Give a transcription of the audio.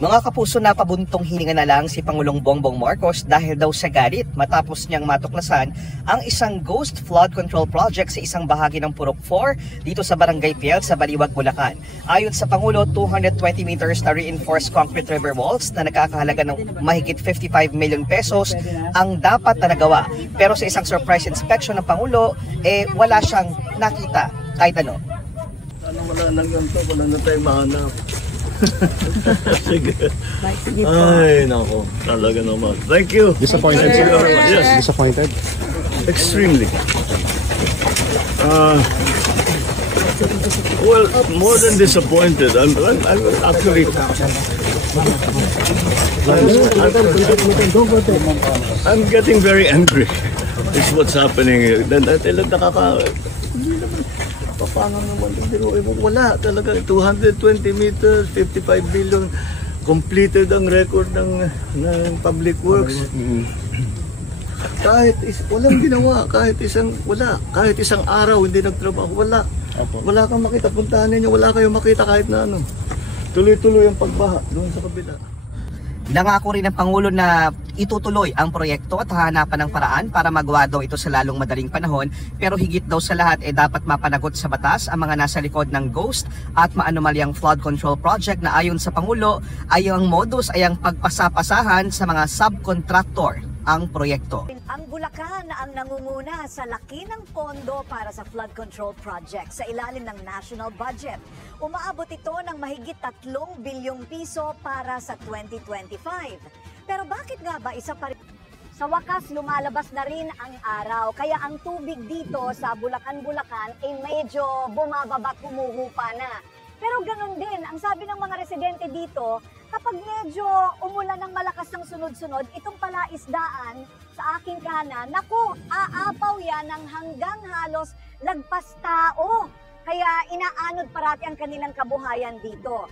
Mga kapuso, napabuntong hininga na lang si Pangulong Bongbong Marcos dahil daw sa galit matapos niyang matuklasan ang isang ghost flood control project sa isang bahagi ng Purok 4 dito sa Barangay Piel sa Baliwag, Bulacan. Ayon sa Pangulo, 220 meters na reinforced concrete river walls na nagkakahalaga ng mahigit 55 million pesos ang dapat na nagawa. Pero sa isang surprise inspection ng Pangulo, wala siyang nakita kahit ano. Wala nang ganito, wala na tayong mahanap. Sige. Ay, nako. Talaga naman. Thank you. Disappointed? Thank you very much. Yes. Disappointed? Extremely. Well, more than disappointed. I'm actually... I'm getting very angry. This is what's happening here. Paano naman wala talaga. 220 meters, 55 billion completed ang record ng Public Works. Kahit walang ginawa, kahit isang araw hindi nagtrabaho, wala kang makita. Puntahan niyo, wala kayong makita kahit na ano. Tuloy-tuloy ang pagbaha doon sa kabila. Nangako rin ng Pangulo na itutuloy ang proyekto at hahanapan ng paraan para magawa daw ito sa lalong madaling panahon, pero higit daw sa lahat dapat mapanagot sa batas ang mga nasa likod ng ghost at maanomalyang flood control project na ayon sa Pangulo ay ang modus ay ang pagpasapasahan sa mga subcontractor ang proyekto. Ang Bulacan ang nangunguna sa laki ng pondo para sa flood control project sa ilalim ng national budget. Umaabot ito ng mahigit 3 bilyong piso para sa 2025. Pero bakit nga ba isa pa rin? Sa wakas, lumalabas na rin ang araw. Kaya ang tubig dito sa Bulacan ay medyo bumababa, humuhupa na. Pero ganun din, ang sabi ng mga residente dito, kapag medyo umulan ng malakas ng sunod-sunod, itong palaisdaan sa aking kanan, naku, aapaw yan ng hanggang halos lagpas tao. Kaya inaanod parati ang kanilang kabuhayan dito.